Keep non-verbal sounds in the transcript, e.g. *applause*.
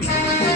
Thank *laughs* you.